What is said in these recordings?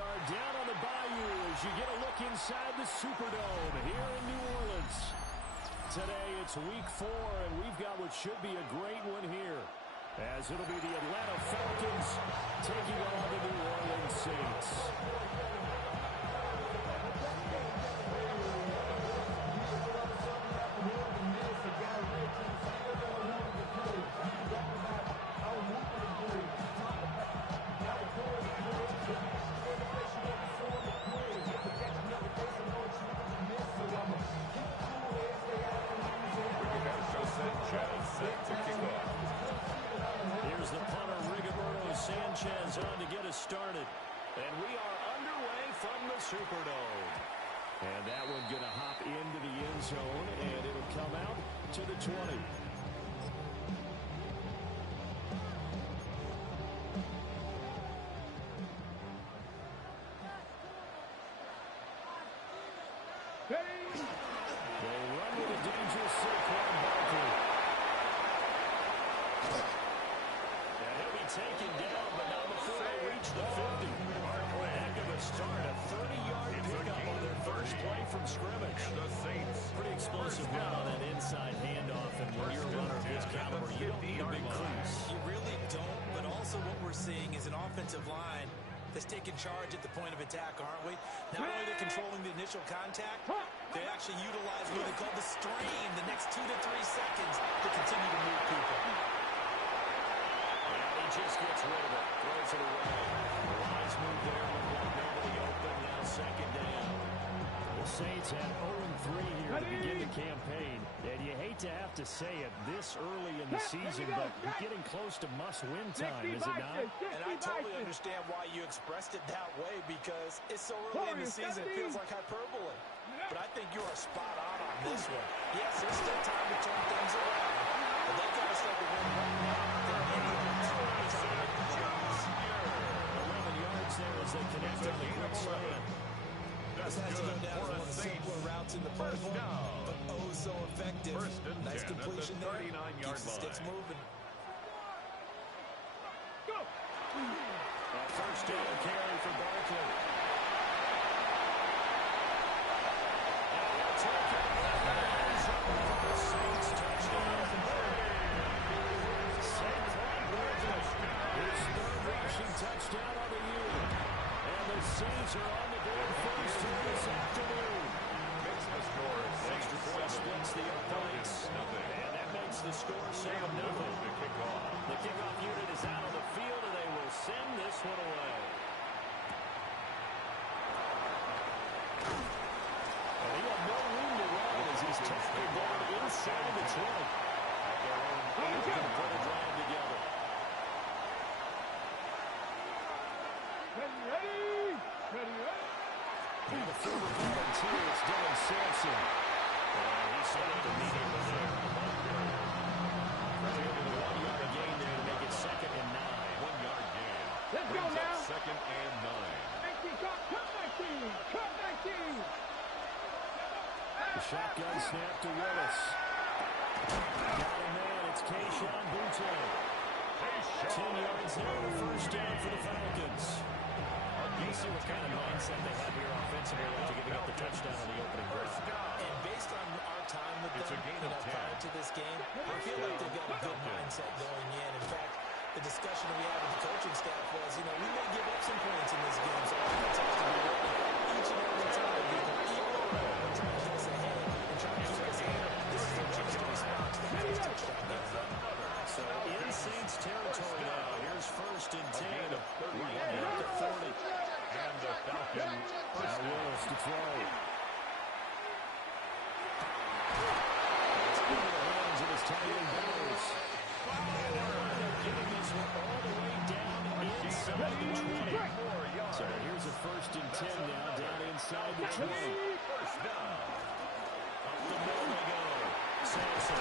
are down on the Bayou as you get a look inside the Superdome here in New Orleans. Today it's week 4, and we've got what should be a great one here, as it'll be the Atlanta Falcons taking on the New Orleans Saints. Here's the punter, Rigoberto Sanchez, on to get us started. And we are underway from the Superdome. And that one going to hop into the end zone, and it'll come out to the 20. They run with a dangerous Saquon Barkley. And he'll be taken down, but not before they reach the 50. Heck of a start, a 30-yard pickup on their first play from scrimmage. Pretty explosive run on that inside handoff, and when you're a runner of this caliber, you don't need a big crease. You really don't, but also what we're seeing is an offensive line that's taking charge at the point of attack, aren't we? Not only they're controlling the initial contact, they actually utilize what they call the stream the next 2 to 3 seconds to continue to move people. And he just gets rid of it, throws it away. Wise move there, looked like nobody open, now second down. The Saints had 0-3 here to begin the campaign, and you hate to have to say it this early in the season, but you're getting close to must-win time, is it not? And I totally understand why you expressed it that way, because it's so early in the season, it feels like hyperbole. But I think you are spot on this one. Yes, there's still time to turn things around, but they got to start to win right now. They're in the 11 yards there as they connect on the quick slant. This has to go down one of the simpler routes in the platform, but oh so effective. Nice completion there. Keeps the sticks moving. First down carry for Barkley. Saints touchdown. Saquon Barkley, his third rushing touchdown on the year. And the Saints are on the board first here this afternoon. Extra point splits the points. And that makes the score 7-0. The kickoff unit is out on the field, and they will send this one away. And he had no room to run as he's tackled down inside the 20. They're going to put a drive together. And the former volunteer is Dylan Sampson. And he stopped immediately there. Into the 1-yard gain there to make it 2nd and 9. 1-yard gain. Let's go now. 2nd and 9. The shotgun snap to Willis. Got a man. It's Kayshon Boutte. 10 yards there, the first down for the Falcons. You see what kind of mindset they have here offensively after giving up the touchdown on the opening drive. And based on our time with them, prior to this game, I feel like they've got a good mindset going in. In fact, the discussion we had with the coaching staff was, we may give up some points in this game, so our defense has to be working each and every time. We're trying to get us ahead and trying to keep us ahead. This is their chance to respond to the first touchdown there. So in Saints territory now, here's 1st and 10. Right at the 40. And the Falcons Now Willis to throw. It's into the hands of his tight end Bowers. They're getting this one all the way down inside the 20. So here's a 1st and 10 now, down inside the 20. First down. Up the middle they go. Sampson.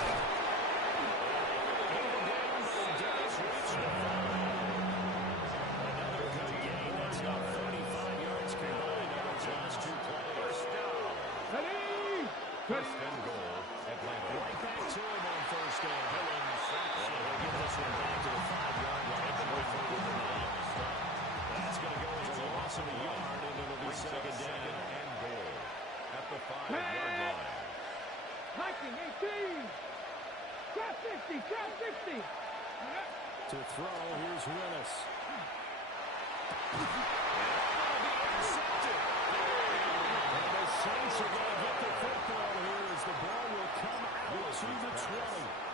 Another good game. That's got 35 yards combined on those last 2 plays. First down. First and goal. Atlanta. Right back to him on 1st down. They'll give this one back to the 5-yard line. That's going to go as a loss of a yard. second and goal at the 5-yard line. Hiking 18. Drop 60. Drop 60. To throw, here's Willis. And the Saints are going to get the football here as the ball will come out to the 20.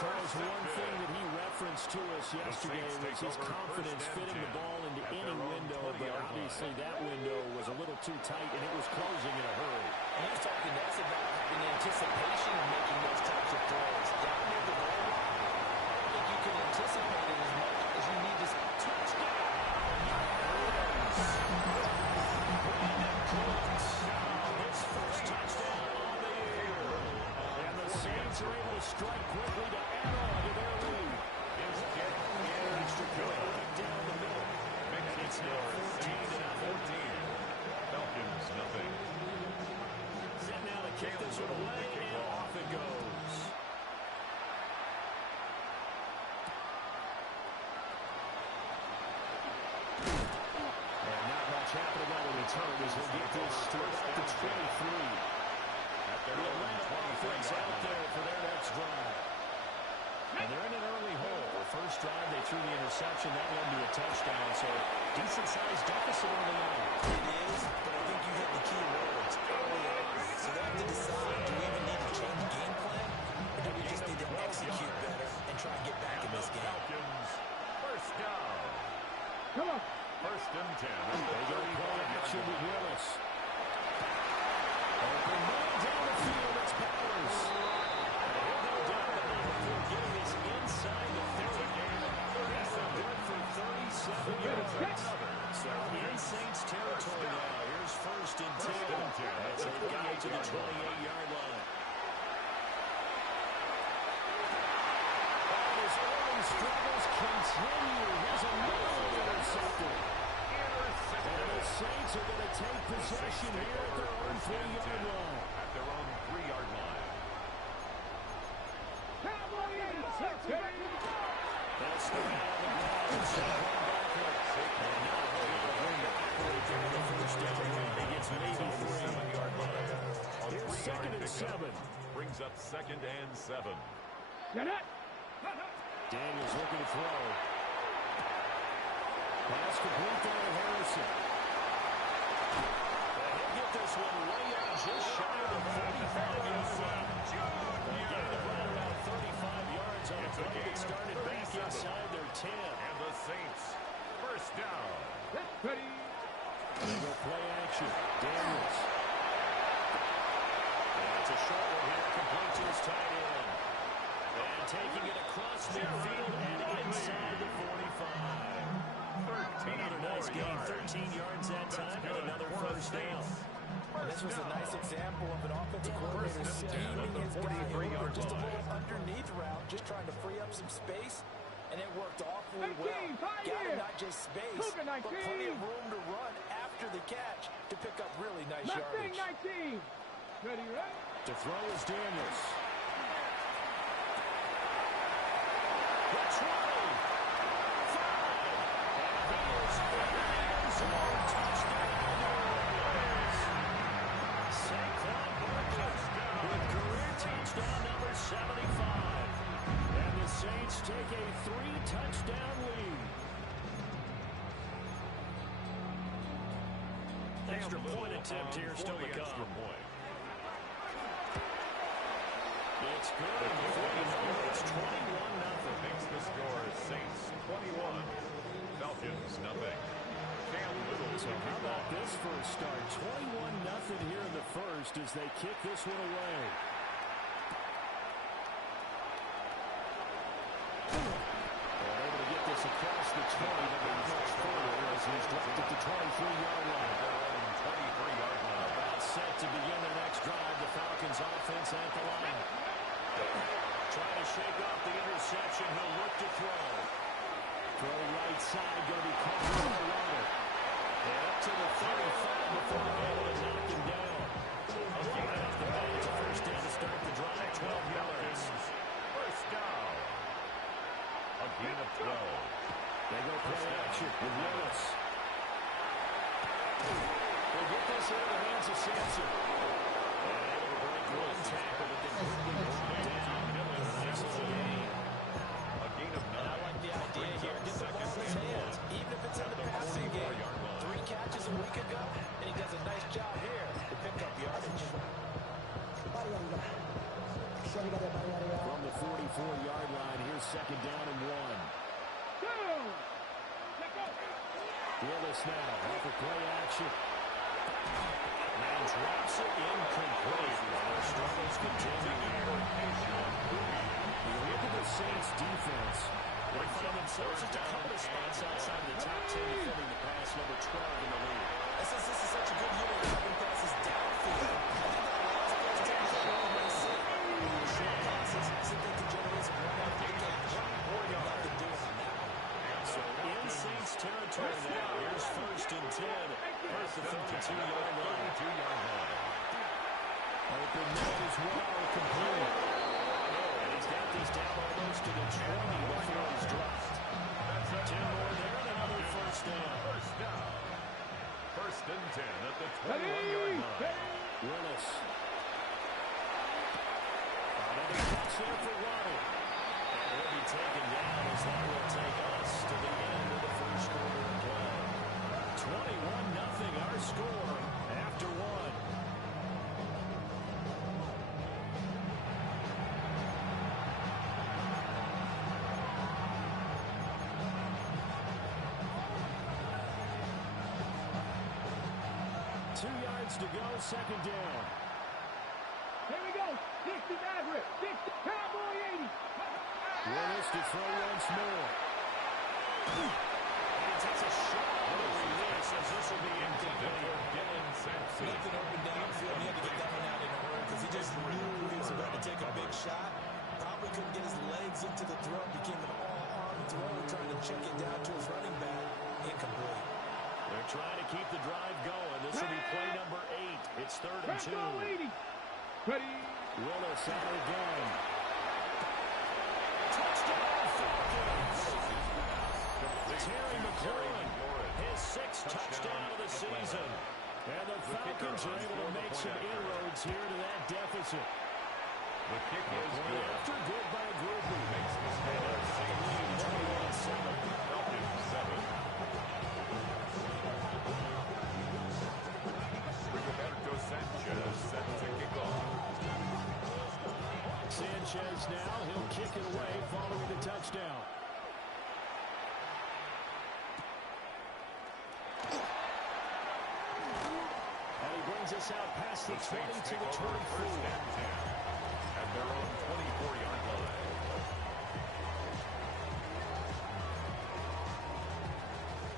Charles, one thing that he referenced to us yesterday was his confidence fitting the ball into any window, but obviously that window was a little too tight and it was closing in a hurry. And he was talking to us about having anticipation of making those types of throws. Down near the goal line, I think you can anticipate it as much as you need to touchdown. Brandon Cooks, his first touchdown on the year. And the Saints are able to strike quickly to add on to their lead. Extra point right down the middle. And it's now 14-14. Falcons, nothing. Set now to kick this one away, and off it goes. And not much happening on the return as we'll get this to about the 23. The Atlanta offense out there for their next drive. And they're in an early hole. The first drive, they threw the interception. That led to a touchdown, so decent-sized deficit early on. It is, but I think you hit the key words early on. So they have to decide, do we even need to change the game plan, or do we just need to execute better and try and get back in this game? Falcons, first down. Come on. First and 10. They go play action with Willis. Open man down the field, it's Powers. He'll go down the middle before getting this inside the 30. Good for 37 yards. So in Saints territory now. Here's first and 10. As they got to the 28-yard line. And his early struggles continue. Here's another intercepted. And the Saints are going to take possession here at their own 3-yard line. At their own 3-yard line. Cowboy intercepted. That's the man on the ground. Saquon Barkley. And now the first down. He gets maybe 3. 7-yard line. Here's second and 7. Brings up second and 7. Get it. Daniels looking to throw. Pass complete there to Harrison. And he'll get this one way out just shy of the 45-yard line. A gain of right around 35 yards on a play that started back inside their 10. And the Saints, first down. Ready. They go play action. Daniels. And it's a short one here, complete to his tight end. And taking it across midfield and inside the 45. Another nice gain, 13 yards that time, and another first down. This was a nice example of an offensive coordinator scheming his guy over just a little underneath route, just trying to free up some space, and it worked awfully well. Got not just space, but plenty of room to run after the catch to pick up really nice yardage. 19. Ready, right? To throw is Daniels. That's right. 5. And he is in the end zone. Touchdown. Saquon Barkley with career touchdown number 75. And the Saints take a 3-touchdown lead. Extra point attempt here still to come. It's good. It's 21-0. Makes the score Saints 21. Falcons, nothing. Cam Little. So how about this for a start? 21-0 here in the first as they kick this one away. They're able to get this across the 20, but they much further as he's dropped at the 23-yard line. Their own 23-yard line. About set to begin their next drive. The Falcons offense at the line. Trying to shake off the interception. He'll look to throw. Throw right side, going to be caught by the runner. And up to the 35 before they're able to knock him down. Right off the bat, it's a first down to start the drive, 12 yards. First down. A gain of 12. They go play action with Willis. They pressure in the hands of Sampson. And able to break one tackle, but then quickly brought down. Nice little gain. A gain of 9. And I like the idea here. Get the ball in his hands, even if it's in the passing game. 3 catches a week ago, and he does a nice job here to pick up yardage. From the 44-yard line, here's second down and 1. Willis now off of play action. And drops it incomplete. Our struggles continue here. You look at the Saints defense. They find themselves just a couple of spots outside the top 10 defending the pass, number 12 in the league. This is such a good unit covering passes downfield. I think that last first down is what we may see. Short passes, simply to generate some run-out big gains. 4 yards to do on that one. So in Saints territory now, here's first and 10. First the 32-yard line. Open middle as well, complete. And he's got this down almost to the 20 before he's dropped. 10 more there and another first down. First and 10 at the 21-yard line. Willis. Another catch there for Waddle. And he'll be taken down as that will take us to the end of the first quarter of play. 21-0 our score after 1. To go, second down. Here we go. 60 Maverick. 60 Cowboy 80. Willis to throw once more. And he takes a shot over this as this will be incomplete. Dylan Sampson. Nothing open downfield. He had to get that one out in a hurry because he just knew he was about to take a big shot. Probably couldn't get his legs into the throw. Became an all-arm throw, trying to check it down to his running back. Incomplete. They're trying to keep the drive going. This will be play number 8. It's third and 2. Ready. Willis out again. Touchdown Falcons! Terry McLaurin, his 6th touchdown of the season. And the Falcons are able to make some inroads here to that deficit. The kick is good. After good by Groupie. Makes the score 21-7. Falcons 7. Rigoberto Sanchez set to kick off. Sanchez now, he'll kick it away following the touchdown. And he brings us out past the 20 to the 24. First and 10 at their own 24-yard line.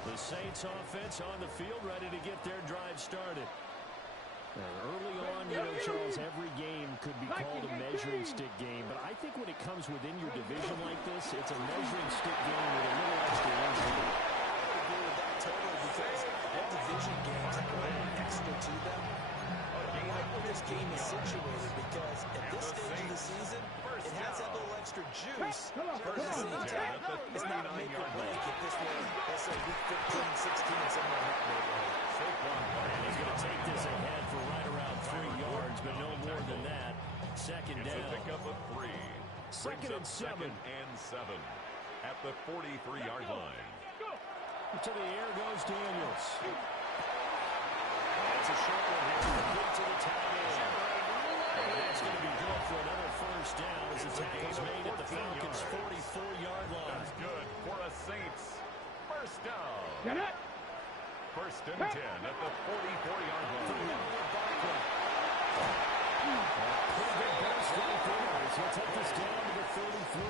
The Saints offense on the field, ready to get their drive started. Early on, Charles, every game could be called a measuring stick game, but I think when it comes within your division like this, it's a measuring stick game with a little extra injury. I agree with that totally because all division games have a little extra to them. I like where this game is situated because at this stage of the season, it has that little extra juice. But at the same time, it's not make or break if this was, let's say, week 15, 16, somewhere in that neighborhood. And he's going to take this ahead for right around 3 yards, but no more than that. Second down. It's a pickup of 3. Second and 7. Second and 7 at the 43-yard line. To the air goes Daniels. That's a short one here. Good to the tight end. And that's going to be good for another first down as the tackle's made at the Falcons' 44-yard line. That's good for a Saints first down. Get it. First and 10 at the 44-yard line. Pretty good burst right there as he'll take this down to the 33.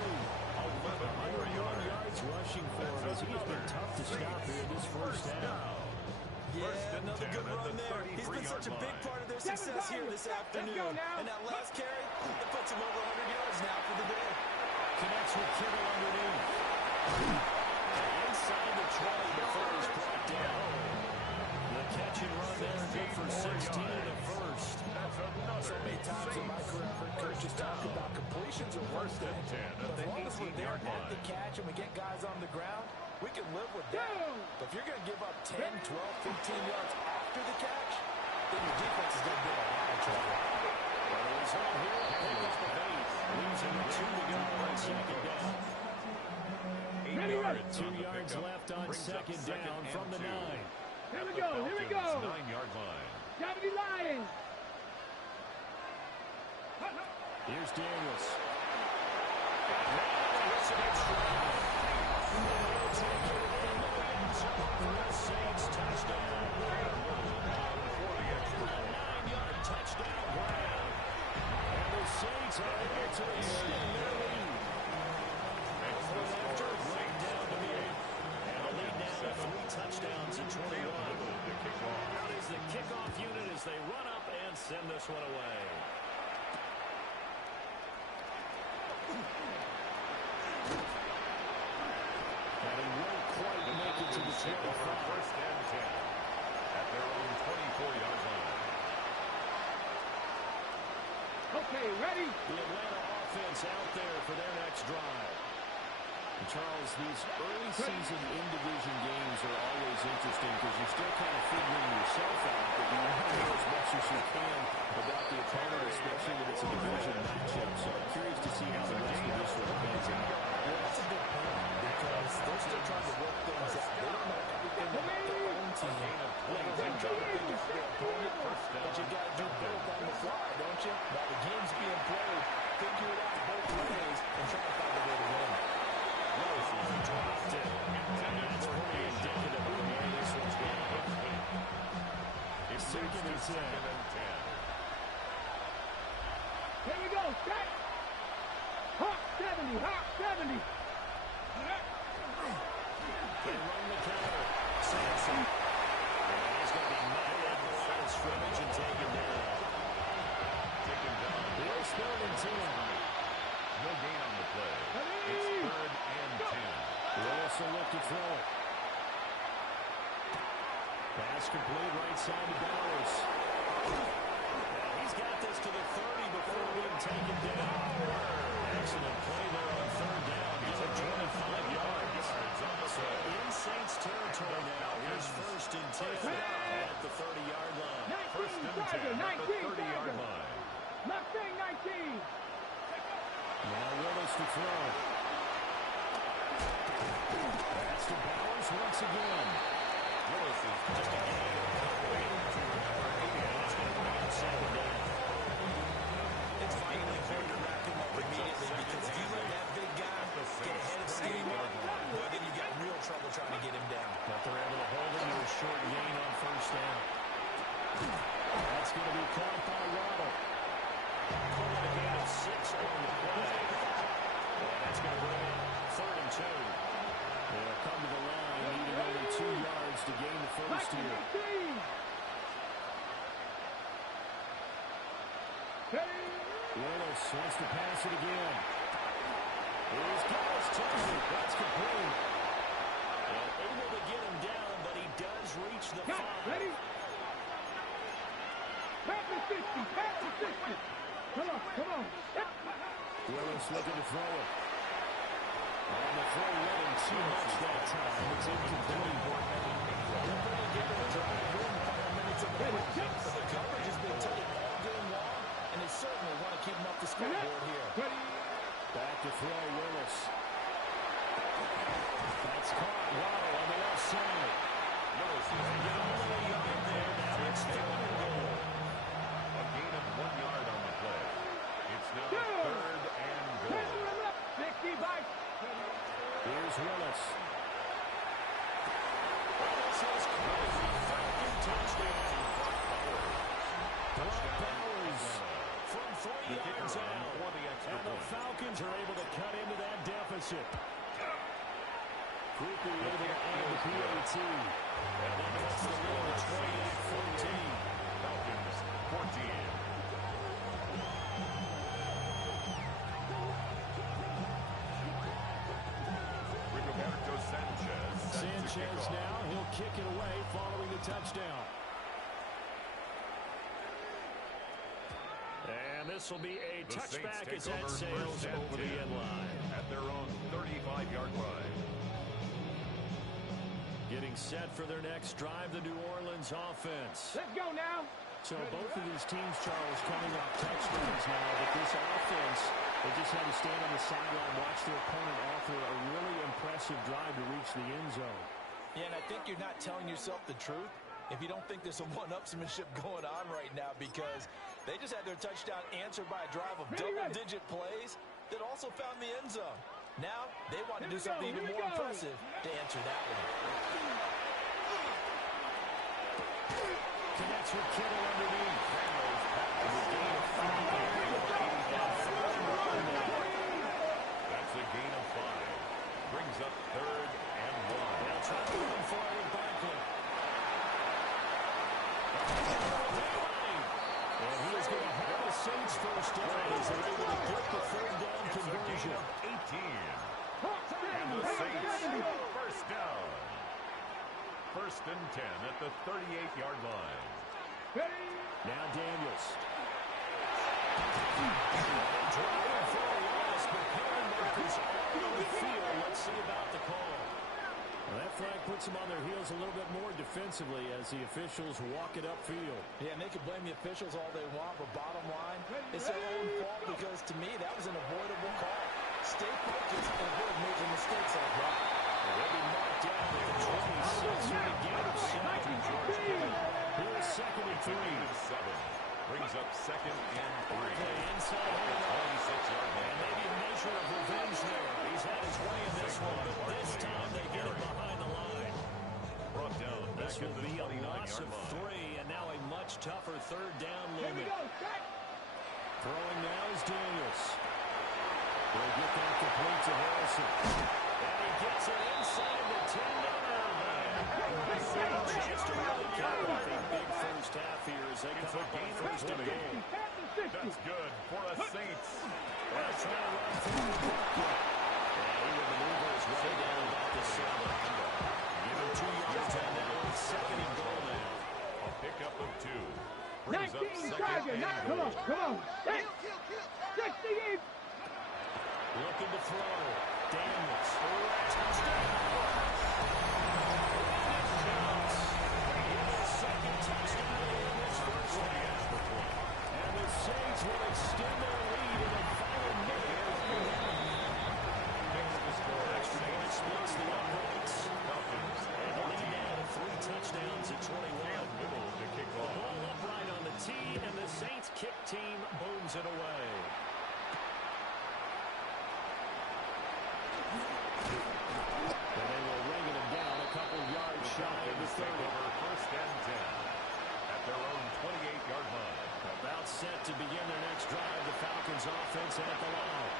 11 yards rushing for him as he has been tough to stop here this first down. Yeah, another good run there. He's been such a big part of their success here this afternoon. And that last carry, that puts him over 100 yards now for the day. Connects with Kittle underneath. Inside the 20 before he's brought down. The catch and run there, good for 16 in the first. So many times in my career, I've heard coaches talk about completions are worse than 10. But as long as we're there at the catch and we get guys on the ground, we can live with that. But if you're going to give up 10, 12, 15 yards after the catch, then your defense is going to be in a lot of trouble. Well, he's on here. Pick up the bait. Leaves him with 2 to go on second down. 8 yards 2 on the yards pickup. left on Brings up second down from the 2. 9. Here we The go, here we go. Falcons' 9-yard line. 70 Lions. Here's Daniels. Saints touchdown. For the extra point. 9-yard touchdown grab. And the Saints are able to extend their lead. Makes the score Right down to the 8. And a lead now to 7. 3 touchdowns in 21. Able to kick off. Out is the kickoff unit as they run up and send this one away. And he won't quite make it to the 25. First and 10 at their own 24-yard line. Okay, ready? The Atlanta offense out there for their next drive. And Charles, these early season in-division games are always interesting because you're still kind of figuring yourself out, but you want to know as much as you can about the opponent, especially when it's a division matchup. So I'm curious to see how the rest of this one plays out. Well, that's a good point because they're still trying to work things out. They don't know everything about their own team. They're trying to figure out their opponent, but you got to do both on the fly, don't you? While the game's being played, figure it out both ways and try to find a way to win. Dropped it. That's pretty indicative of the way this one's going. It's Second and 10. Here we go, set. Hawk 70, Hawk 70. They run the counter. Sampson. And he's going to be knocked out of the line of scrimmage and taken down. Taken down. Here's third and 10. No gain on the play. It's third and 10. Willis will look to throw it. Pass complete right side to Bowers. He's got this to the 30 before being taken down. Excellent play there on third down. He's at 25 yards. So in Saints territory now. Here's first and 10 at the 30-yard line. 19, First and 10 Tiger, at the 19, 30-yard Tiger. line. Mustang 19. Now Willis to throw. Pass to Bowers once again. Willis is just a game. It's going to bring him second down. It's vitally important to wrap him up immediately because if you let that big guy get ahead of steam, well, then you got real trouble trying to get him down. But they're able to hold him to a short gain on first down. That's going to be caught by Waddle. Pulling a gain of 6 on the play. And that's going to bring in third and 2. They'll come to the line, needing only 2 yards to gain the first here. 19. Willis wants to pass it again. Here's Gillis Tucker. That's complete. And able to get him down, but he does reach the 5. Ready? Pass the 50, pass the 50. Come on, come on. Willis looking to throw it. On the throw, letting too much that time. It's incomplete. They're putting together a drive here in the final minutes of the game. But the coverage has been tight all game long, and they certainly want to keep them up the scoreboard here. Back to throw, Willis. That's caught. Waddle on the left side. Willis is Only a yard there. Now it's third and goal. a gain of 1 yard on the play. It's now third and goal. 60 by. Here's Willis. Willis has caught the Falcon touchdown. Brock Bowers from 3 yards out. For the extra And the point. Falcons are able to cut into that deficit. Quickly able to add the PAT. And that cuts the lead to 28-14. Falcons 14. Rigoberto Sanchez. set to Sanchez kick off. now, he'll kick it away following the touchdown. And this will be a The Saints touchback take as that over sails first and over the 10 end line. at their own 35-yard line. Getting set for their next drive, the New Orleans offense. Let's go now. So both of these teams, Charles, coming off touchdowns now, but this offense, they just had to stand on the sideline, watch their opponent offer a really impressive drive to reach the end zone. Yeah, and I think you're not telling yourself the truth if you don't think there's some one-upsmanship going on right now, because they just had their touchdown answered by a drive of double-digit plays that also found the end zone. Now they want to do something even more impressive to answer that one. Connects with Kittle underneath. That's a gain of 5. Brings up 3rd and 1. Now trying to run forward Barkley. And he is going to have the Saints first down as they're able to get the 3rd down conversion. 18. And the Saints first down. 1st and 10 at the 38-yard line. Now Daniels. Driving for a loss, but Perrymarkers all on the field. Let's see about the call. Well, that flag puts them on their heels a little bit more defensively as the officials walk it upfield. Yeah, and they can blame the officials all they want, but bottom line, it's their own fault, because to me, that was an avoidable call. Stay focused and avoid major mistakes like that. They'll be knocked down at the 26 for the game of 7. Here's 2nd and 3. 7. Brings up 2nd and 3. Inside here. 26-yard line. And maybe a measure of revenge there. He's had his way in this one. This time they get him behind the line. Brought down. This will be a loss of 3, and now a much tougher 3rd down looming. Throwing now is Daniels. They'll get that complete to Harrison. And he gets it inside the 10-yard line. Chance to really cap off a big first half here as they come up on 1st and goal. That's good for the Saints. That's now run through Barkley. And he will maneuver his way down about the 7. Give him 2 yards on that one. 2nd and goal now. A pickup of 2. Brings up 2nd and Come goal. on. 68. Looking to throw. Daniels. Touchdown. Second touchdown in this first half. And the Saints will extend their lead in the final minute. Extra point splits the uprights. And the lead now to 3 touchdowns at 21. To kick The off. ball upright on the tee, and the Saints kick team booms it away. And they were ringing him down a couple yards shy of the 30. 1st and 10 at their own 28-yard line. About set to begin their next drive, the Falcons offense at the line.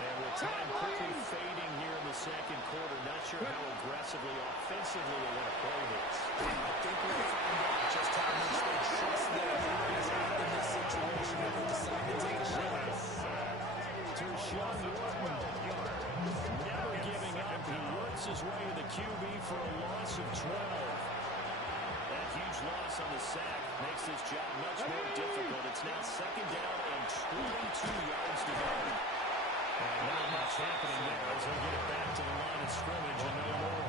And with time quickly fading here in the 2nd quarter, not sure how aggressively, offensively they want to play this. I think we'll find out just how much they trust their guys in this situation if they decide to take a shot. Tershawn Wharton, never giving up. He works his way to the QB for a loss of 12. That huge loss on the sack makes this job much more difficult. It's now 2nd down and 22 yards to go. And not much happening there as they get it back to the line of scrimmage and no more.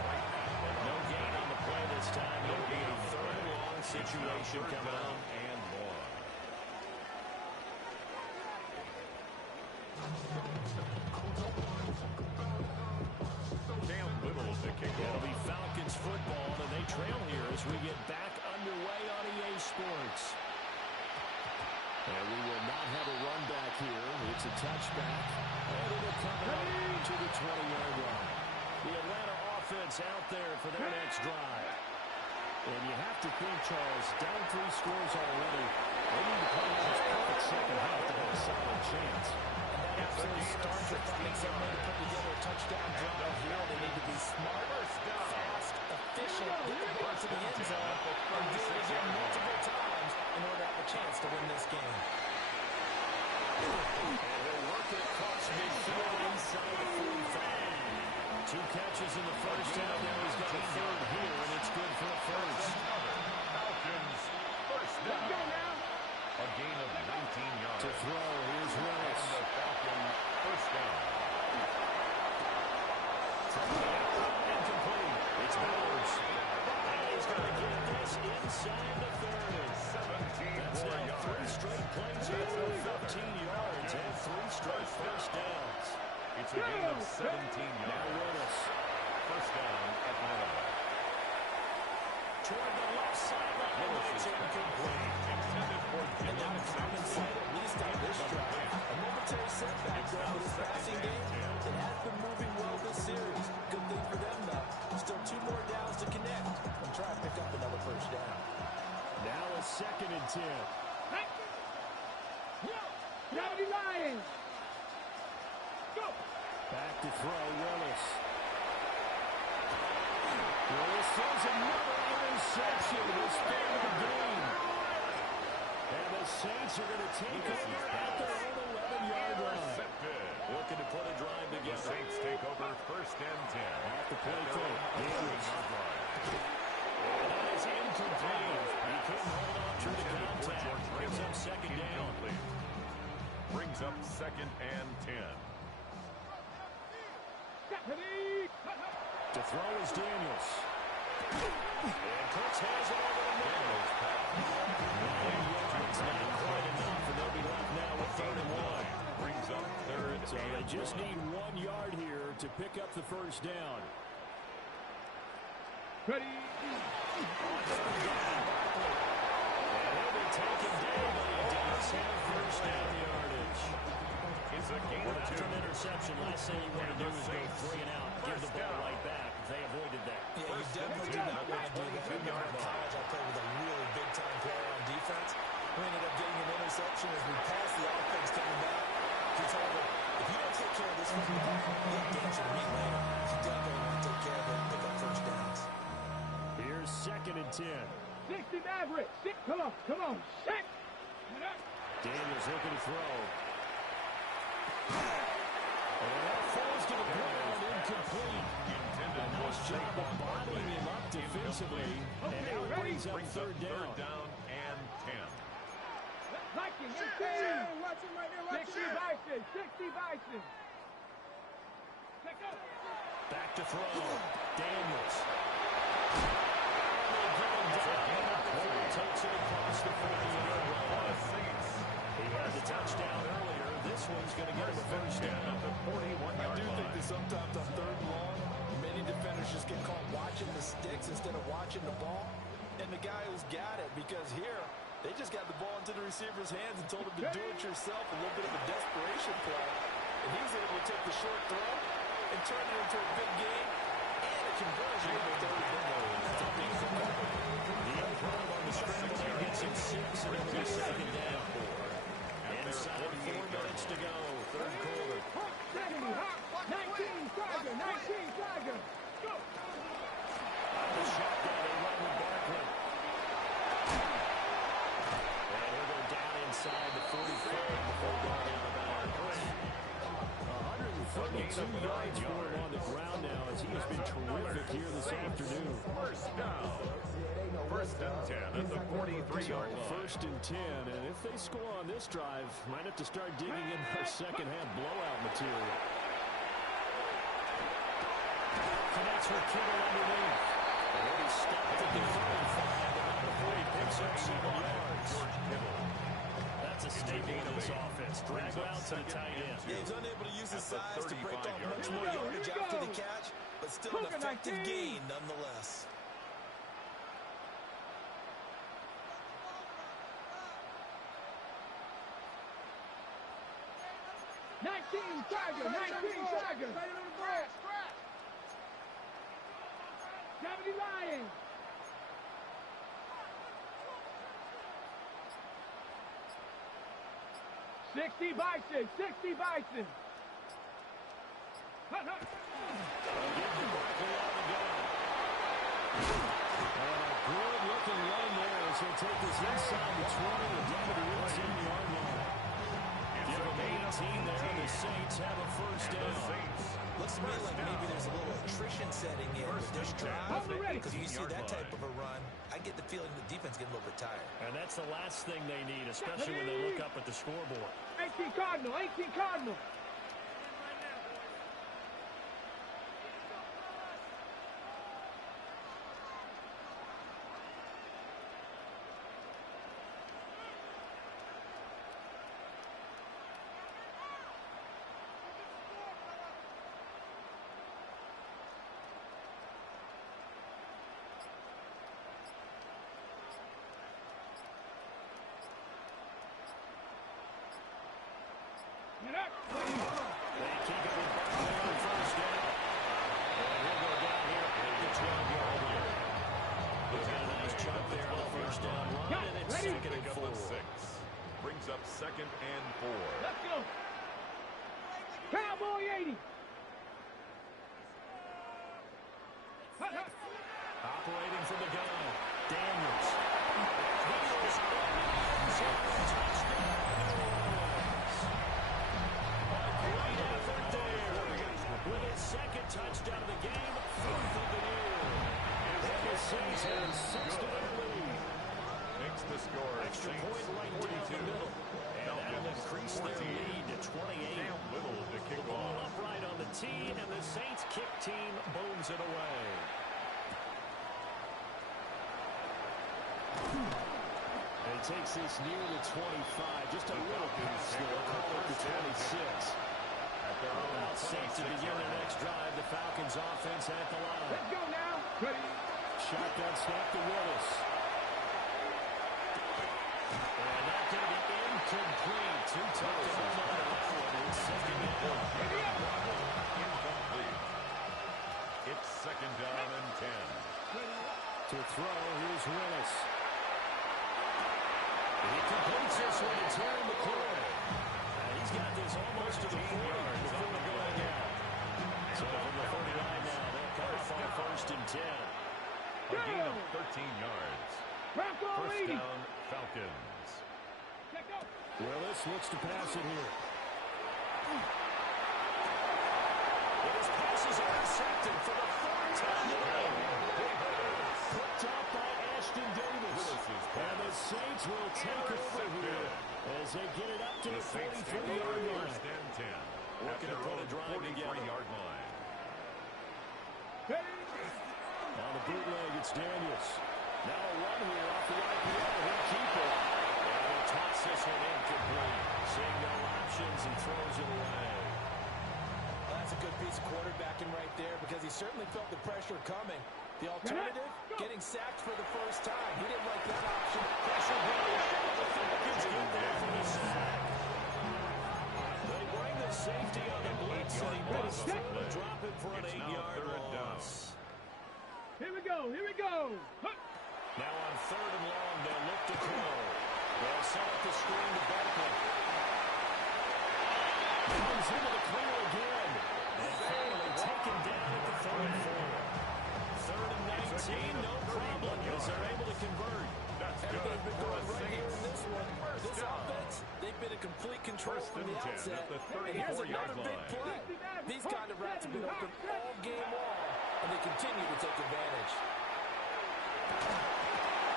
No gain on the play this time. It'll be a 3rd and long situation coming up. And more. Cam Little to kick It'll off. be Falcons football, and they trail here as we get back underway on EA Sports. And we will not have a run back here. It's a touchback. And it'll come out to the 20-yard line. The Atlanta offense out there for their next drive. And you have to think, Charles, down 3 scores already. They need to play out this perfect second half to have a solid chance. And that absolutely starts with finding some way to put together a touchdown drive here. They need to be smart, fast, efficient, get the ball to the end zone, and do it again multiple times in order to have a chance to win this game. And they'll work it across midfield inside the 45. 2 catches in the first half. Now he's got a 3rd here, and it's good for a first. Falcons first down. A gain of 19 yards. To throw, here's Willis. And the Falcons first down. Incomplete. It's Bowers. And he's going to get this in inside the 30. 17 That's more now 3 yards. straight plays over 15 yards and 3 straight first downs. It's a gain of 17 Now yards. Willis. First down, Atlanta. Toward the left sideline, but it's incomplete. Intended for And now Jalen common sight, at least on this drive. A momentary setback there for this passing game. It has been moving well this series. Good thing for them, though. Still 2 more downs to connect and try to pick up another first down. Now a 2nd and 10. Gravity Lions. Go. Back to throw, Willis. Willis throws another interception. His 3rd of the game. And the Saints are going to take over at their own 11-yard line. Intercepted. Looking to put a drive The together. Saints take over first and 10. Off the play At their fake. own Daniels. 11-yard line. That is incomplete. He couldn't hold on to the Intended for contact. George Gives Kittle. up 2nd down. Incomplete. Brings up 2nd and 10. To throw is Daniels. And Cooks has it over the middle. 9 yards, not quite enough, and they'll be left now with 3rd and 1. Brings up 3rd So they and just 1. need 1 yard here to pick up the first down. Ready. On 3rd down, Barkley. And he'll be taken down, but he does have first down yardage. It's a gain Well, of 2. after an interception, last thing you want to do is go 3 and out, give the ball right back. They avoided that. Yeah, you definitely do not want to do that. I remember in college, I played with a really big-time player on defense who ended up getting an interception as we passed the offense coming back. He told him, if you don't take care of this from the back, you'll dance with me later. You definitely want to take care of it and pick up first downs. Here's 2nd and 10. 60 Maverick. Come on. Come on. Shit. Daniels looking to throw. And that falls to the ground, incomplete. Intended A for nice job of Saquon bottling Barkley. him up defensively. And now it brings up Brings up 3rd down. 3rd down and 10. Viking. 18. Watch him right there. 60 Bison. 60 Bison. Check up. Back to throw. Daniels. Takes it across the 40-yard line. He had the touchdown earlier. This one's going to get him a first down at the 41-yard I do line. think that sometimes on 3rd and long, many defenders just get caught watching the sticks instead of watching the ball. And the guy who's got it, because here, they just got the ball into the receiver's hands and told him to do it yourself, a little bit of a desperation play. And he was able to take the short throw and turn it into a big game and a conversion in the 3rd and 1. That's a big recovery. The improv on the scramble here gets him 6, and it'll be 2nd down. Inside 4 minutes to go, 3rd quarter. 19 Tiger. 19 Tiger. Go. The shotgun, they run with Barkley. And he'll go down inside the 45 before going out of bounds. 132 yards for him on the ground now as he has been terrific here this afternoon. First down. First and 10 at the 43-yard line. 1st and 10, and if they score on this drive, might have to start digging in their second-half blowout material. Connects with Kittle underneath. And he'll be stopped at the 35, and not before he picks up 7 yards. That's a staple in this offense. Drag out to the tight end. Yeah, he's unable to use his At the size to break off 35-yard much line. more yardage Here we after go. the catch, but still an Cougar effective 19. gain nonetheless. Tiger. 19 Tiger. Gravity Lions. $60 Bison. 60 Bison. Hut, hut. Good-looking run there as he'll take this inside the 20 and down to the 18-yard line. Give him 18 there, and the Saints have a first down. Looks to me like maybe there's a little attrition setting in with this drive. Because you see that type of a run, I get the feeling the defense getting a little bit tired. And that's the last thing they need, especially when they look up at the scoreboard. 18 Cardinal. 18 Cardinal. They keep it with Barkley on first down. And he'll go down here at the 12-yard line. He's got a nice chunk there on the first down run, and it's second and 4. Brings up 2nd and 4. Let's go. Cowboy 80. Operating from the gun, Daniels. Daniels in the end zone, touchdown. A great effort there. With his second touchdown of the game, 4th of the year. And the Saints have a 6-0 lead. Makes the score. Extra point right down the middle. And that'll increase their lead to 28. Little to kick The ball off. upright on the tee, and the Saints kick team booms it away. And he takes this near the 25. Just a little bit slow. Call it the 26. Well, safe to begin their next drive. The Falcons offense at the line. Let's go now. Ready. Shotgun snap to Willis. And that's going to be incomplete. Too tough to hold on to that one. It's second down. Incomplete. It's 2nd down and 10. To throw, here's Willis. He completes this one to Terry McLaurin. And he's got this almost to the 40 before the going out. So from the 49 now, they'll cut off on 1st and 10. A gain of 13 yards. Bronco First 80. down, Falcons. Check out. Willis looks to pass it here. And his pass is intercepted for the 4th time today. Picked up by Ashton Davis. And the Saints will take over here as they get it up to the 43-yard line. First and 10. Looking to put a drive together. 43-yard line. Ready. On the bootleg, it's Daniels. Now a run here off the IPO. He'll keep it. And he'll toss this one incomplete. Seeing no options and throws it away. Well, that's a good piece of quarterbacking right there because he certainly felt the pressure coming. The alternative, getting sacked for the first time. He didn't like that option. Pressure building. The Falcons get there for the sack. They bring the safety on the blitz, and he busts it. Drop it for an 8-yard loss. Here we go. Here we go. Huh. Now on 3rd and long, they'll look to throw. They'll set up the screen to Barkley. Comes into the clear again. And finally taken down at the 34. 3rd and 19, no problem, as they're able to convert. Everything's been going right here in this one. This offense, they've been in complete control from the outset. And here's another big play. These kind of routes have been open all game long, and they continue to take advantage.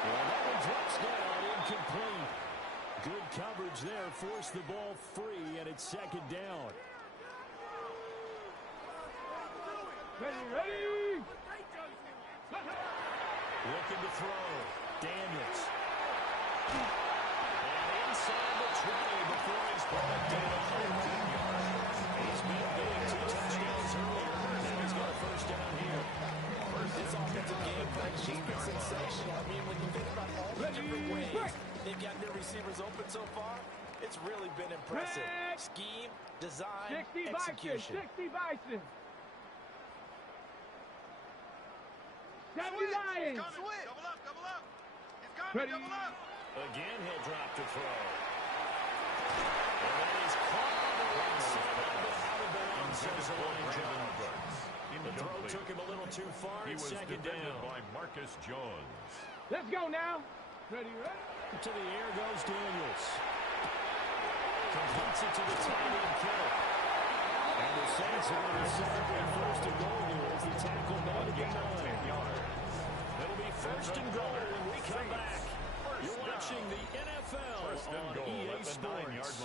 Well, that one drops down, incomplete. Good coverage there, forced the ball free, and it's 2nd down. Ready, ready. Looking to throw. Daniels. And inside the 20 before he's brought down. He's been big. 2 touchdowns earlier. Now he's got a first down here. This offensive game plan has just been sensational. I mean, when you think about all the different ways they've gotten their receivers open so far, it's really been impressive. Scheme, design, 60 execution. Bison. 60 Bison. 70 Lions. Double up, double up. He's got Ready. double up. Again, he'll drop to throw. And that is caught on the right side of the out of bounds, says Elijah Jones. The throw took him a little too far. He It's was 2nd defended down. by Marcus Jones. Let's go now. Ready, ready. To the air goes Daniels. Completes it to the tight end, Kittle. And the Saints are going to set their 1st and goal here as they tackle man at the 9. It'll be 1st and goal when we come back. You're watching the NFL on EA Sports.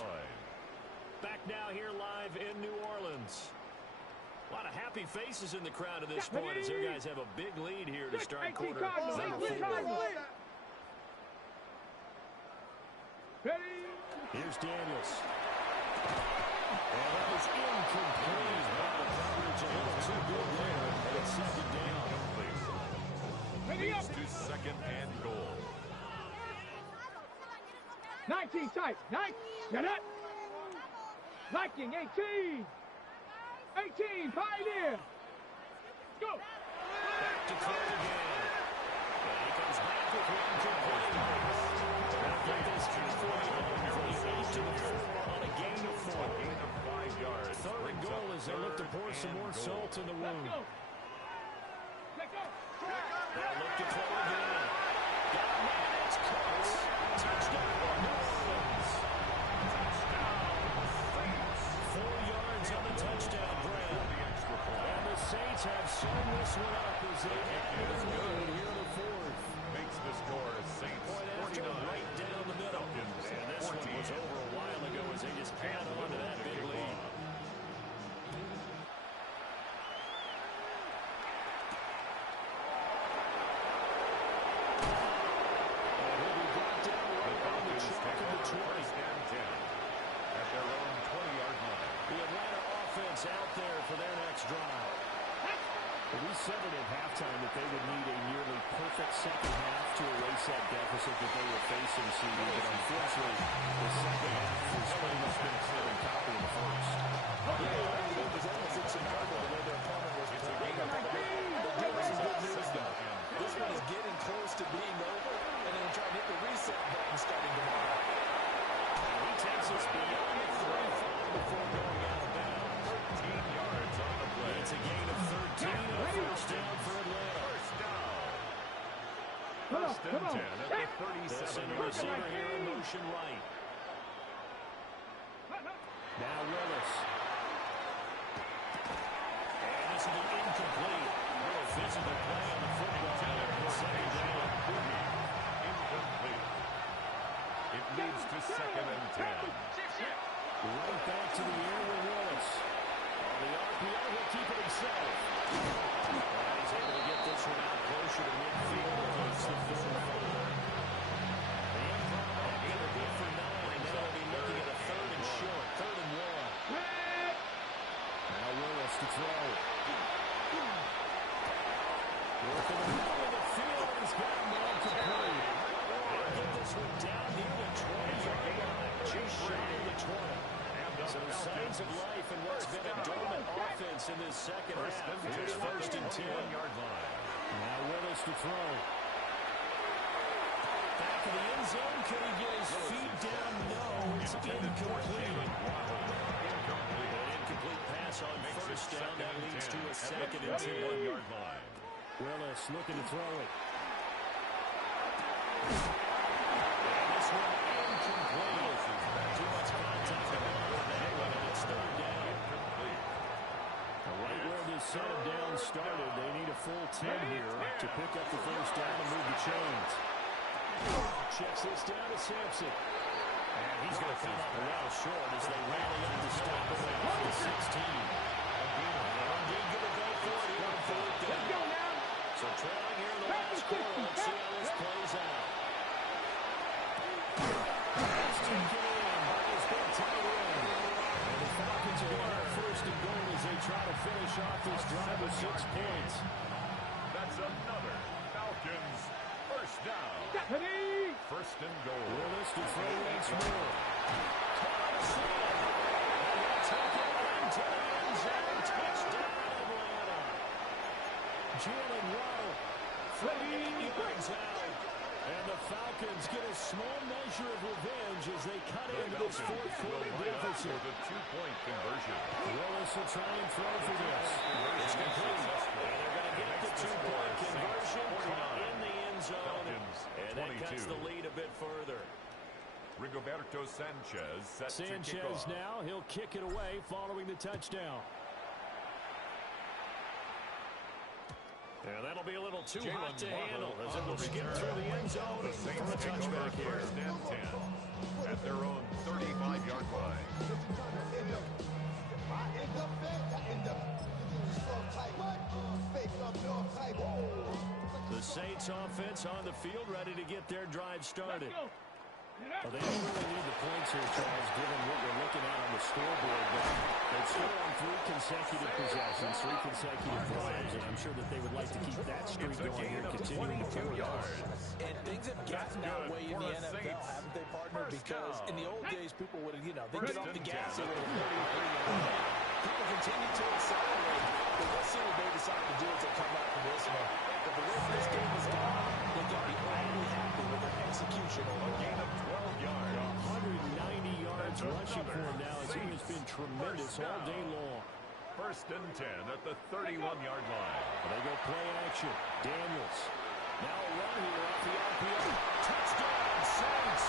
Back now here live in New Orleans. A lot of happy faces in the crowd at this point as their guys have a big lead here to start quarter number 4. Ready. Here's Daniels. And that was incomplete. Well, the coverage a little too good there. And it's 2nd down. Ready up. To 2nd and goal. 19 tight. 9. Get it. Viking 18. 18, Pioneer. Go. Back to throw again. And he comes back with one complete. I think this key for the 8 to the 4 on a gain of 4. Gain of 5 yards. Third and goal as they look to pour some more salt in the wound. They'll look to throw again. Got a man, it's caught. Touchdown, New Orleans. Saints. 4 yards on the touchdown grab. And the Saints have sewn this one up as they add a goal here in the fourth. Makes the score Saints Point after 49. right down the middle. And this one was over a while ago as they just add on to that big lead. Out there for their next drive. We said it at halftime that they would need a nearly perfect second half to erase that deficit that they were facing, CD, but unfortunately, the second half was pretty much been a carbon copy of the first. It was almost insurmountable the way their opponent was playing. But there was some good news, though. This one is getting close to being over, and then trying to hit the reset button starting tomorrow. He takes us beyond the 35 before going out of bounds. 13 yards on the play. It's a gain of 13 and a first down for Atlanta. First down. Come on, First and come on. 10 at the This 37 in the yard receiver line. here in motion right. Now Willis. And this will be incomplete. Little physical play on the football there on second down. Incomplete. It leads to second and 10. Right back to the air with Willis. On the RPO, he'll keep it himself. He's able to get this one out closer to midfield. Close to 4. The improv going to be for 9. Now they'll be looking at a third and short. 3rd and 1. Now Willis to throw. Working the middle of the field. He's got a man complete. They'll get this one down near the 20-yard line. Just shy of the 20. So signs of life in what's been a dormant offense in this second half. Here's 1st and 10. Yard line. Now Willis to throw. Back of the end zone. Can he get his feet down? No, it's incomplete. An incomplete pass on first down. That leads to a 2nd and 10. 1-yard line. Willis looking to throw it. And this one incomplete. Too much contact on that one, and it's 3rd down. Right where this set of downs started, they need a full 10 here to pick up the first down and move the chains. Checks this down to Sampson. And he's going to come up well short as they rally up to stop him at the 16. Indeed going to go for it here on 4th down. So trailing here in the last quarter, let's see how this plays out. It's taken in by his big tight end. And the Falcons are going to have 1st and goal as they try to finish off this drive with 6 points. That's another Falcons first down. 1st and goal. Willis to throw once more. Thompson. And they'll take it into the end zone. Touchdown, Atlanta. Jalen Waddle from 8 yards out. And the Falcons get a small measure of revenge as they cut into this 4th quarter deficit. The 2-point conversion. Willis will try and throw for this. It's complete. And they're going to get the 2-point conversion in the end zone. And that cuts the lead a bit further. Rigoberto Sanchez set to kick Sanchez off. now, he'll kick it away following the touchdown. And that'll be a little too hot to handle as it will skip through the end zone The Saints for a take over touchback here. 1st and 10 at their own 35-yard line. The Saints offense on the field ready to get their drive started. Well, they don't really need the points here, Charles, given what we're looking at on the scoreboard. But they've still on 3 consecutive possessions, 3 consecutive drives, and I'm sure that they would like to keep that streak going here, continuing to pull it off. And things have gotten that way in the NFL, haven't they, partner? Because in the old days, people would have, they get off the gas, they would have people continue to accelerate. But we'll see what they decide to do as they come out for this one. But the way this game has gone, they got to be highly happy with their execution. A gain of 12 yards. 190 yards rushing for him now, as he has been tremendous all day long. First and 10 at the 31-yard line. They go play action. Daniels. Now a run here off the RPO. Touchdown, Saints.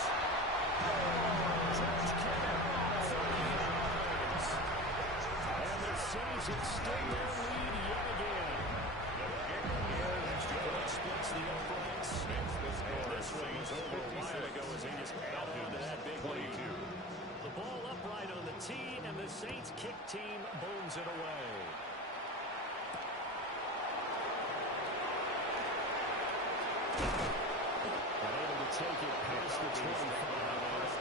George Kittle, 30 yards. And the Saints extend their lead yet again. Splits the uprights. This one was over a while ago as they just held on to that big lead. The ball upright on the tee, and the Saints kick team booms it away. Unable to take it past the 25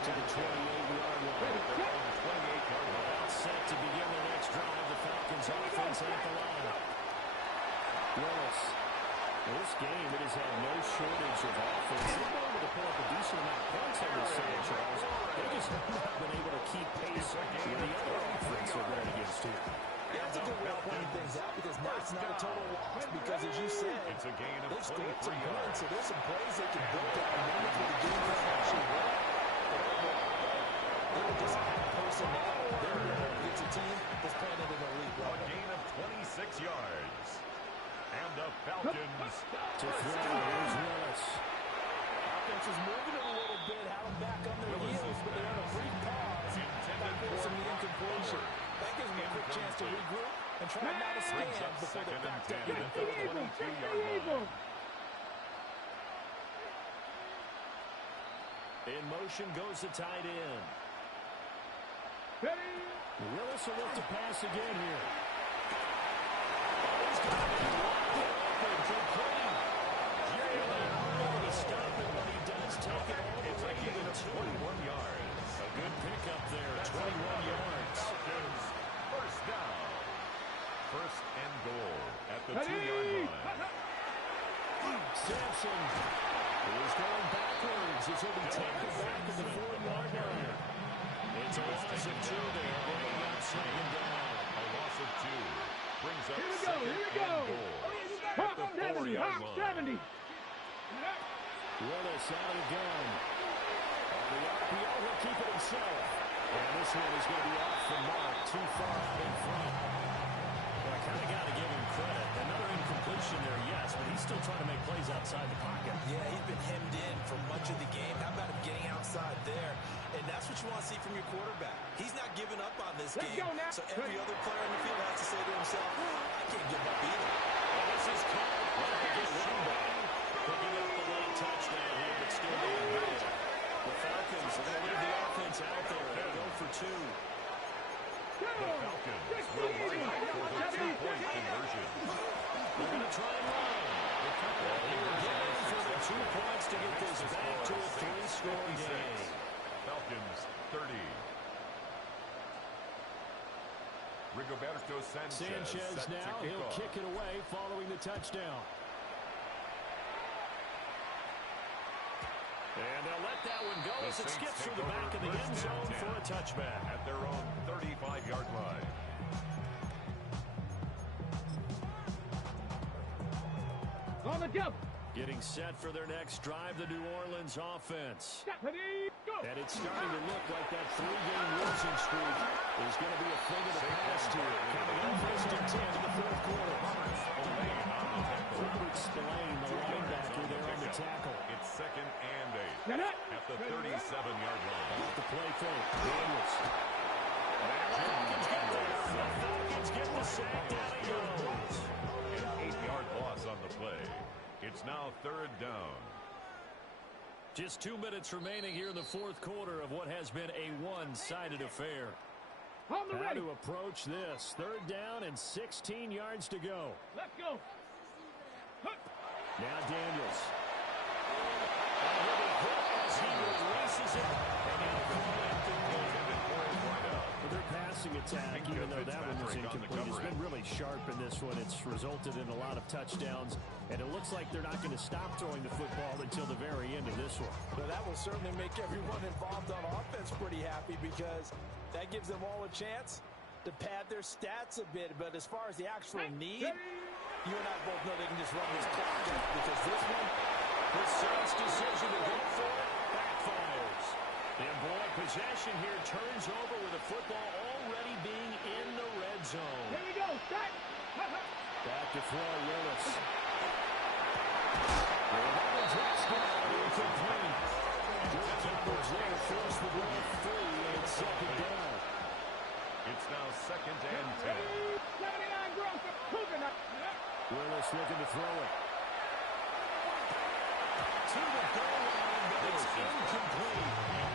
to the 28-yard line. About set to begin the next drive. The Falcons offense at the line. Willis. This game, it has had no shortage of offense. They've been able to put up a decent amount of points on this side, Charles. They just have not been able to keep pace with the other offense they're going against here. Yeah, that's a good way of pointing things out, because now it's not a total loss, because as you said, it's a gain of they've scored 23 some yards. points, so there's some plays they can build out and run through the game plan actually work. They just have personnel. They're going against a team that's playing at an elite level. A gain of 26 yards. And the Falcons To throw, here's Willis. Offense is moving it a little bit, had them back on their heels, but they're on a brief pause. That forced some incompletion. That gives them a quick chance to regroup and try not to scam before they're back down to the 22-yard line. In motion goes the tight end. Ready? Willis will look to pass again here. It's a gain of 21 yards. A good pickup there, 21 yards. Falcons, first down. First and goal at the 2-yard line. Sampson is going backwards as he'll be taken back at the 4-yard line. It's a loss of 2 there, bringing up second down. A loss of 2 brings up Here we go, second here we go. and goal Hawk at the 70, 4-yard Hawk line. 70. Willis out of the gun. On the RPO, he'll keep it himself. And this one is going to be off the mark, too far out in front. Well, I kind of got to give him credit. Another incompletion there, yes, but he's still trying to make plays outside the pocket. Yeah, he's been hemmed in for much of the game. How about him getting outside there? And that's what you want to see from your quarterback. He's not giving up on this game. So every other player in the field has to say to himself, I can't give up either. And this is caught. Picking up the late touchdown here, but still being good. The Falcons are going to leave the offense out there. They'll go for 2. The Falcons will line up for the 2-point conversion. They're going to try and run. Again for the 2 points to get this back to a 3-score game. Falcons 30. Rigoberto Sanchez set now, to he'll off. kick it away following the touchdown. And they'll let that one go as it skips through the back of the end zone for a touchback. At their own 35-yard line. On the jump. Getting set for their next drive, the New Orleans offense. Ready? Go. And it's starting to look like that 3-game losing streak is going to be a thing of the past here. Coming up first and 10 in the 4th quarter. Robert Spillane, the linebacker there on the tackle. It's 2nd and 8 Get it. at the 37-yard line. Off the play fake. Daniels. Falcons get there. The Falcons get the sack. Down he goes. An 8-yard loss on the play. It's now 3rd down. Just 2 minutes remaining here in the 4th quarter of what has been a one-sided affair. On the How ready. to approach this. 3rd down and 16 yards to go. Let's go. Now Daniels. And he'll be hit as he releases it attack, even though that one was incomplete, has been really sharp in this one. It's resulted in a lot of touchdowns, and it looks like they're not going to stop throwing the football until the very end of this one. Well, that will certainly make everyone involved on offense pretty happy, because that gives them all a chance to pad their stats a bit. But as far as the actual need, you and I both know they can just run this clock out, because this one, the Saints' decision to go for it backfires. And boy, possession here turns over with the football already being in the red zone. Here we go. Start. Back to throw, Willis. Incomplete. Good coverage there. Force the ball free, and it's second down. It's now 2nd and 10. 79 growth. Willis looking to throw it. To the goal line, but it's incomplete.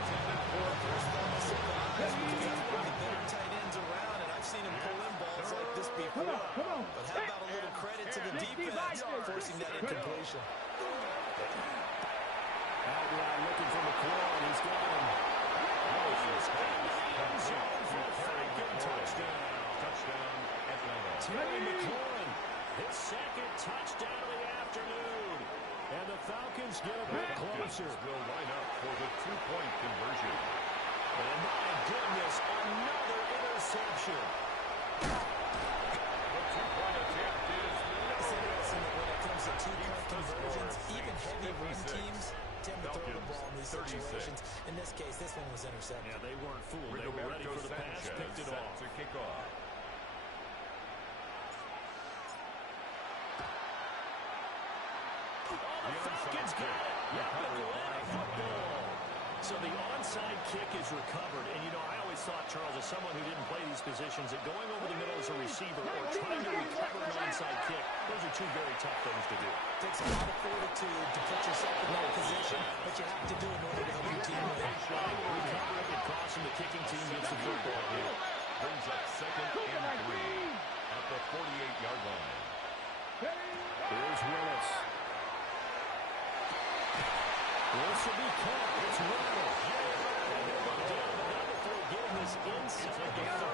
intended for a first down. Because that's one of the better tight ends around, and I've seen him pull in balls like this before. Come on. But how about a little credit to the defense forcing that incompletion? Outright looking for McLaurin. He's got him. Willis in the end zone for a Falcon touchdown. Touchdown, Atlanta. Terry McLaurin, his second touchdown of the afternoon. And the Falcons get a bit closer. Will line up for the 2-point conversion. And my goodness, another interception. The 2-point attempt is It's interesting that when it comes to two-point conversions, even heavy run teams tend to throw the ball in these situations. In this case, this one was intercepted. Yeah, they weren't fooled. They were ready for the pass, picked it off. To kick off. The Falcons got it. Yeah, Atlanta football. So the onside kick is recovered. And, you know, I always thought, Charles, as someone who didn't play these positions, that going over the middle as a receiver or trying to recover an onside kick, those are two very tough things to do. It takes a lot of fortitude to put yourself in that position, but you have to do it in order to help your team win. Recovering and crossing, the kicking team gets the football here. Brings up 2nd and 3 at the 48-yard line. Here's Willis. This will be caught. It's Willis. And they're going down the number before getting this inside the 21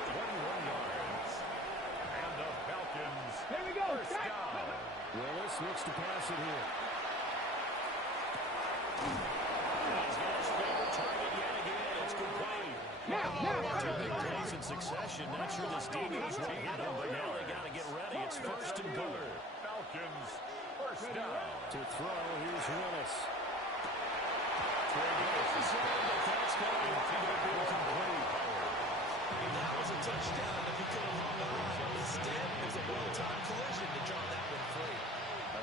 yards. And the Falcons Here we go. first down. Willis looks to pass it here. He's got his favorite target yet again. It's complete. Two big plays in succession. Not sure this defense will hit him, but now they got to get ready. It's first and goal. Falcons first down. To throw, here's Willis. That's going to be complete. That was a touchdown if he could have hung on. Instead, it was a well-timed collision to draw that one free.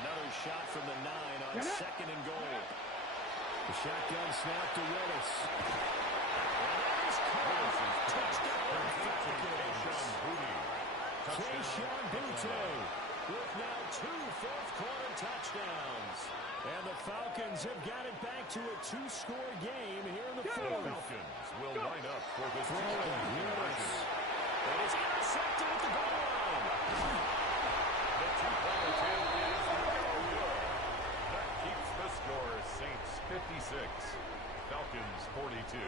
Another shot from the 9 on second and goal. The shotgun snap to Willis. Touchdown, Falcons. Kayshon Boutte with now 2 fourth-quarter touchdowns. And the Falcons have got it back to a 2-score game here in the fourth. Falcons will line up for the Throwing Willis. And it's intercepted at the goal line. The 2-point attempt is no good. That keeps the score Saints 56, Falcons 42.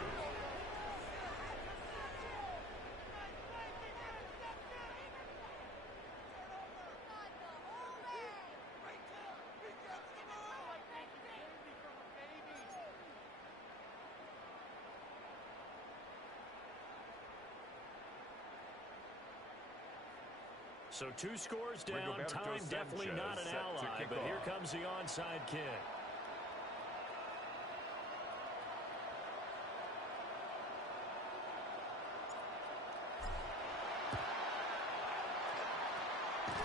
So 2 scores down, time definitely not an ally, but here comes the onside kick.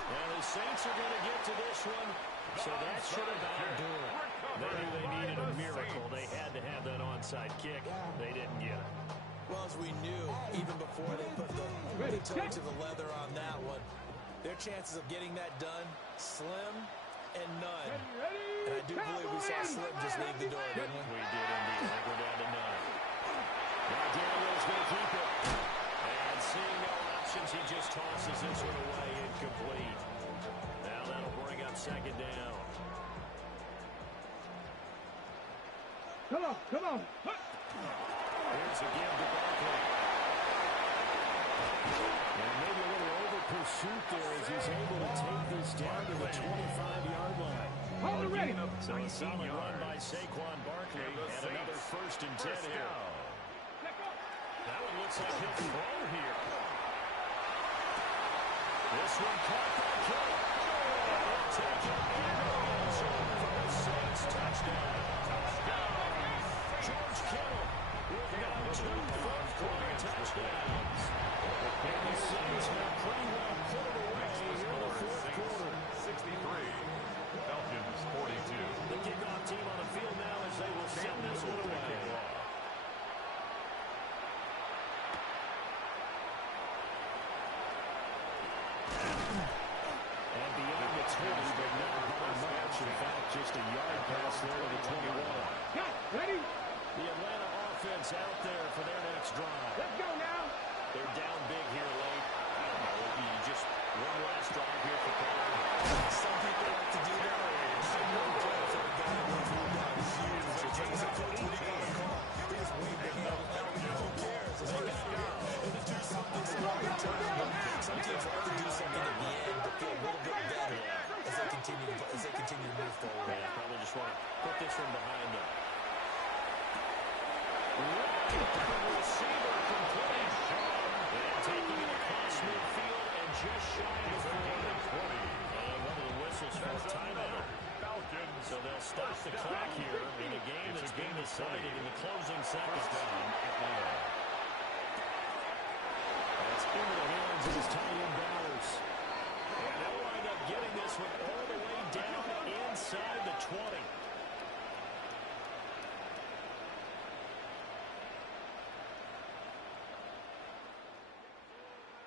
And the Saints are going to get to this one, so that should about do it. They knew they needed a miracle. They had to have that onside kick. They didn't get it. Well, as we knew, even before they put the toe to the leather on that one, their chances of getting that done, slim and none. And I do believe we saw Slim just leave the door, didn't we? We did indeed. I think we're down to none. Now Daniel's going to keep it. And seeing no options, he just tosses this one away, incomplete. Now that'll bring up second down. Come on. Here's a give to Barkley. And maybe a little over pursuit there as he's able to take this down to the 25-yard line. Hold it ready. So a solid run by Saquon Barkley and another 1st and 10 here. That one looks like he'll throw here. This one caught by Kittle. He'll take it in the end zone for the Saints touchdown. George Kittle with now 2 fourth-quarter touchdowns. And the Saints have pretty well put it away here in the fourth quarter. 63. Falcons 42. The kickoff team on the field now as they will send this one away. And beyond the 20, but not by much. In fact, just a yard pass there to the 21. Ready? The Atlanta offense out there for their next drive. Let's go now. They're down big here late. I don't know, it'll be just one last drive here for Pollard. Some people like to do that. Some young players are the guy who's down huge. It's like, coach, what do you got to call? He just waved the hand out. Who cares? It's like, let's do something small in time. Some teams like to do something at the end to feel a little bit better as they continue to move forward. Yeah, probably just want to put this one behind them. Receiver complete. And taking it across midfield and just shy of the 40. And one of the whistles for a timeout. So they'll stop the clock here in a game that's being decided in the closing seconds. That's into the hands of his tight end Bowers. And they'll wind up getting this one all the way down inside the 20.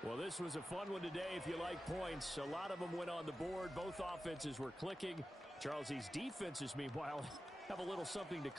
Well, this was a fun one today if you like points. A lot of them went on the board. Both offenses were clicking. Charles, these defenses, meanwhile, have a little something to